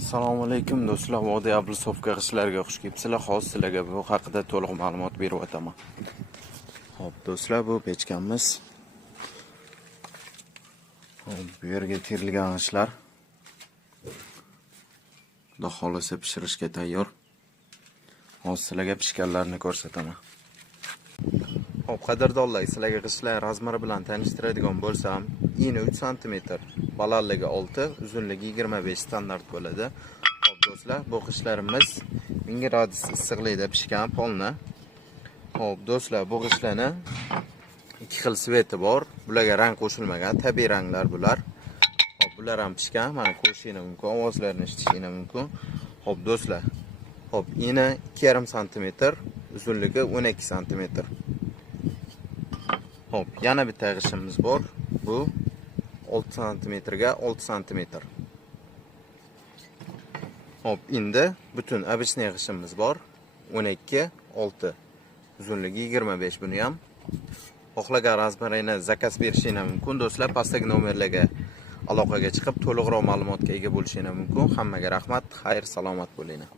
Assalomu alaykum do'stlar, Vodiy Ablusovka g'ishtlarga xush kelibsizlar. Hozir sizlarga bu haqida to'liq ma'lumot berib o'taman. Xo'p, do'stlar, bu pechkamiz. Xo'p, bu yerga terilgan g'ishtlar. Xudo xolisa pishirishga tayyor. Hozir sizlarga pishganlarini ko'rsataman. Xo'p, qadrdonlar, sizlarga g'ishtlar razmeri bilan tanishtiradigan bo'lsam, eni 3 sm, balandligi 6, uzunligi 25 standart bo'ladi. Xo'p, do'stlar, bu g'ishtlarimiz 1000 gradus issiqlikda pishgan polni. Xo'p, do'stlar, bu g'ishtlarni ikki xil sveti bor. Bularga rang qo'shilmagan, tabiiy ranglar bular. Xo'p, bular ham pishgan. Mana ko'rishingiz mumkin, ovozlarini eshitishingiz mumkin. Xo'p, do'stlar. Xo'p, eni 2,5 sm, uzunligi 12 sm. Xo'p, yana bitta g'ishtimiz bor. Bu 6 sm ga 6 sm. Xo'p, endi butun обычный g'ishtimiz bor. 12, 6. Uzunligi 25 buni ham. Xohlagan razmerini zakaz berishingiz mumkin. Do'stlar, pastdagi nomerlarga aloqaga chiqib to'liqroq ma'lumotga ega bo'lishingiz mumkin. Hammaga rahmat, xayr, salomat bo'linglar.